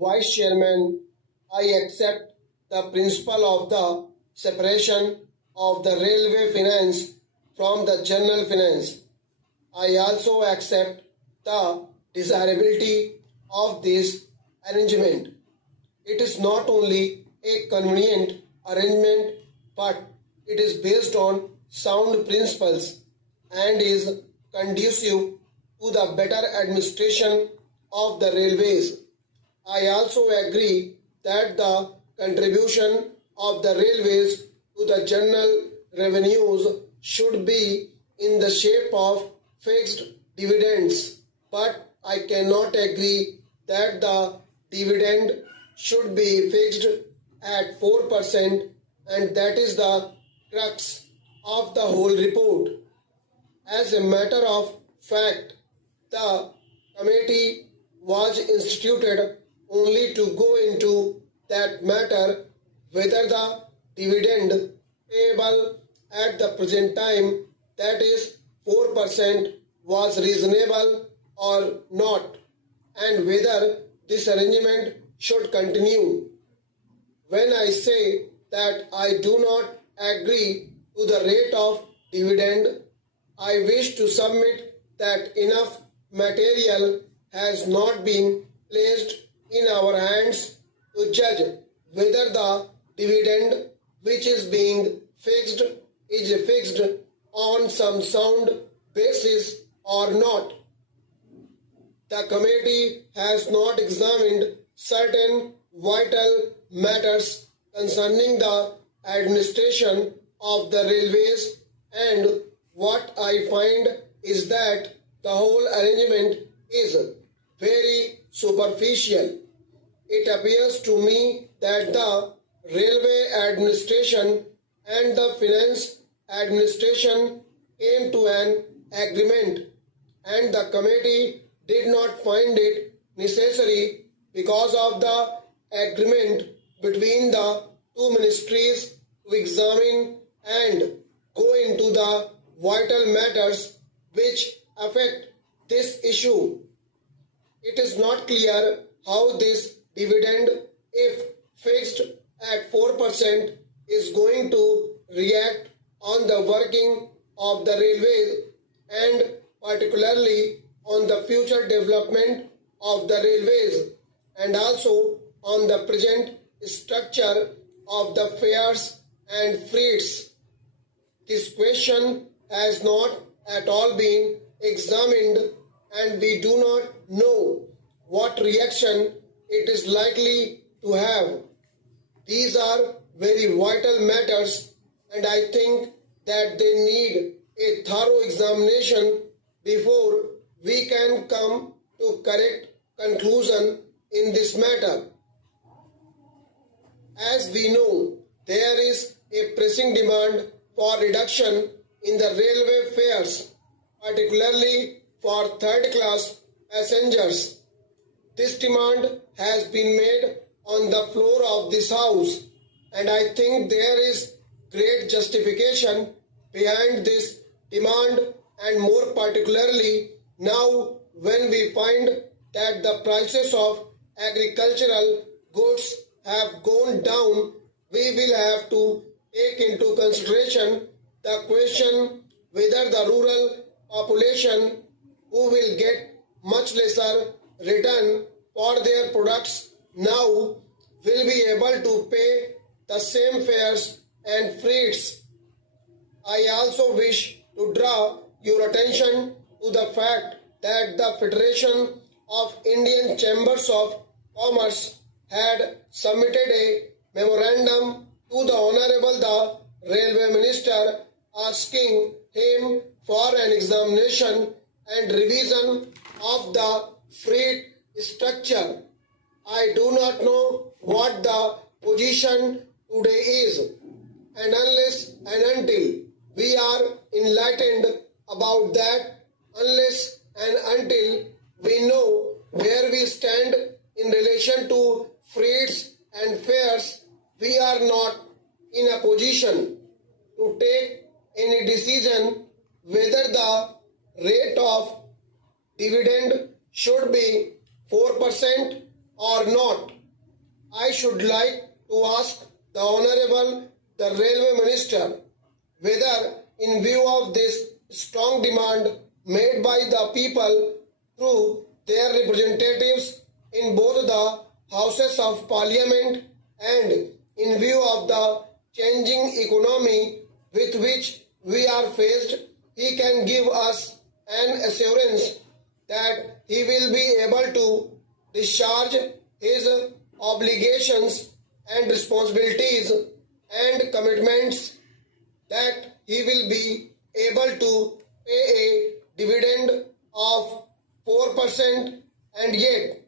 Vice Chairman, I accept the principle of the separation of the railway finance from the general finance. I also accept the desirability of this arrangement. It is not only a convenient arrangement, but it is based on sound principles and is conducive to the better administration of the railways. I also agree that the contribution of the railways to the general revenues should be in the shape of fixed dividends, but I cannot agree that the dividend should be fixed at 4%, and that is the crux of the whole report. As a matter of fact, the committee was instituted only to go into that matter whether the dividend payable at the present time, that is 4%, was reasonable or not, and whether this arrangement should continue. When I say that I do not agree to the rate of dividend, I wish to submit that enough material has not been placed in our hands to judge whether the dividend which is being fixed is fixed on some sound basis or not. The committee has not examined certain vital matters concerning the administration of the railways, and what I find is that the whole arrangement is very superficial. It appears to me that the railway administration and the finance administration came to an agreement, and the committee did not find it necessary because of the agreement between the two ministries to examine and go into the vital matters which affect this issue. It is not clear how this dividend, if fixed at 4%, is going to react on the working of the railways and particularly on the future development of the railways and also on the present structure of the fares and freights. This question has not at all been examined, and we do not know what reaction it is likely to have. These are very vital matters, and I think that they need a thorough examination before we can come to correct conclusion in this matter. As we know, there is a pressing demand for reduction in the railway fares, particularly for third-class passengers. This demand has been made on the floor of this House, and I think there is great justification behind this demand, and more particularly now when we find that the prices of agricultural goods have gone down, we will have to take into consideration the question whether the rural population, who will get much lesser return for their products now, will be able to pay the same fares and freights. I also wish to draw your attention to the fact that the Federation of Indian Chambers of Commerce had submitted a memorandum to the Honorable the Railway Minister asking him for an examination and revision of the freight structure. I do not know what the position today is, and unless and until we are enlightened about that, unless and until we know where we stand in relation to freights and fares, we are not in a position to take any decision whether the rate of dividend should be 4% or not. I should like to ask the Honorable the Railway Minister whether, in view of this strong demand made by the people through their representatives in both the Houses of Parliament and in view of the changing economy with which we are faced, he can give us an assurance that he will be able to discharge his obligations and responsibilities and commitments, that he will be able to pay a dividend of 4% and yet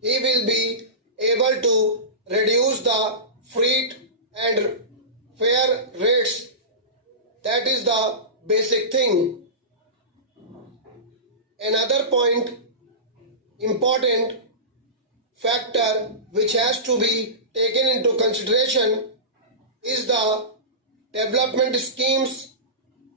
he will be able to reduce the freight and fare rates. That is the basic thing. Another important factor which has to be taken into consideration is the development schemes.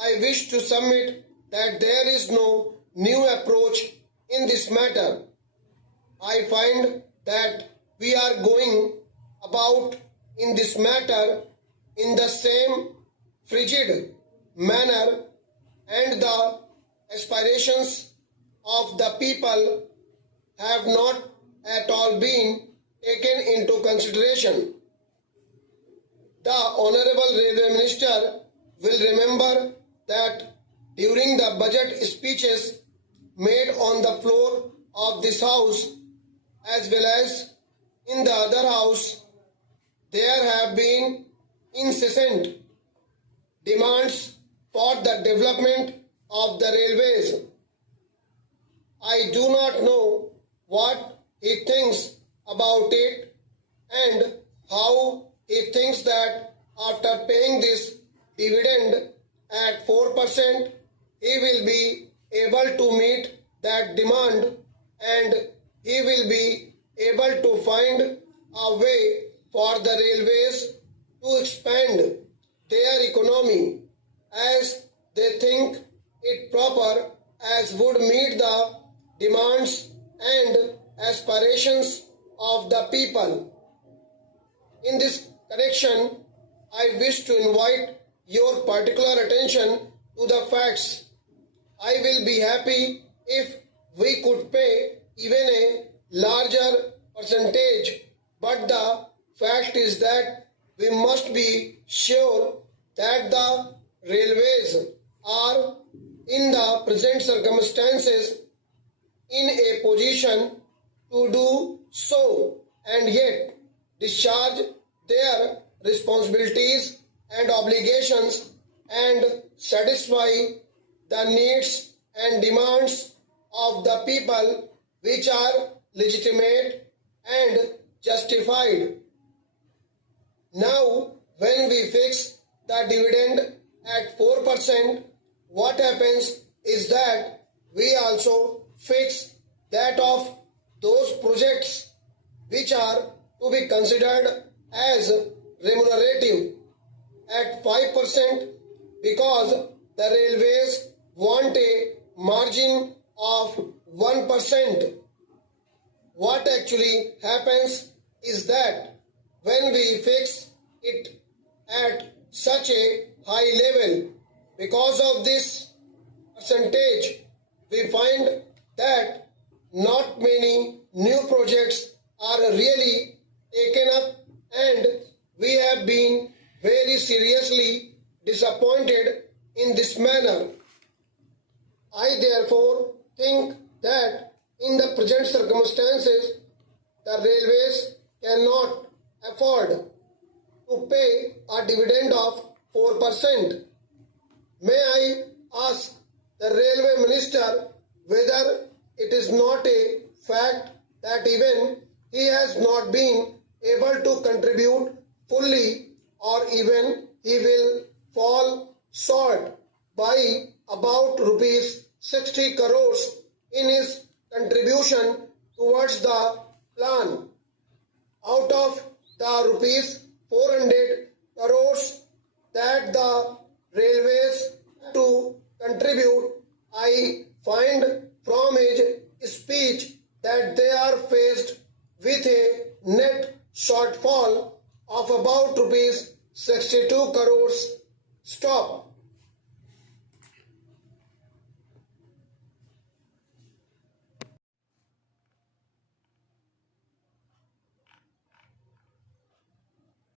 I wish to submit that there is no new approach in this matter. I find that we are going about in this matter in the same frigid manner, and the aspirations of the people have not at all been taken into consideration. The Honorable Railway Minister will remember that during the budget speeches made on the floor of this House as well as in the other House, there have been incessant demands for the development of the railways. I do not know what he thinks about it and how he thinks that after paying this dividend at 4%, he will be able to meet that demand and he will be able to find a way for the railways to expand their economy as they think it proper, as would meet the demands and aspirations of the people. In this connection, I wish to invite your particular attention to the facts. I will be happy if we could pay even a larger percentage, but the fact is that we must be sure that the railways are in the present circumstances in a position to do so and yet discharge their responsibilities and obligations and satisfy the needs and demands of the people, which are legitimate and justified. Now, when we fix the dividend at 4%, what happens is that we also fix that of those projects which are to be considered as remunerative at 5% because the railways want a margin of 1%. What actually happens is that when we fix it at such a high level, because of this percentage, we find that not many new projects are really taken up and we have been very seriously disappointed in this manner. I therefore think that in the present circumstances, the railways cannot afford to pay a dividend of 4%. May I ask the Railway Minister whether it is not a fact that even he has not been able to contribute fully, or even he will fall short by about rupees 60 crores in his contribution towards the plan. Out of the rupees 400 crores that the railways to contribute, I find from his speech that they are faced with a net shortfall of about rupees 62 crores. Stop.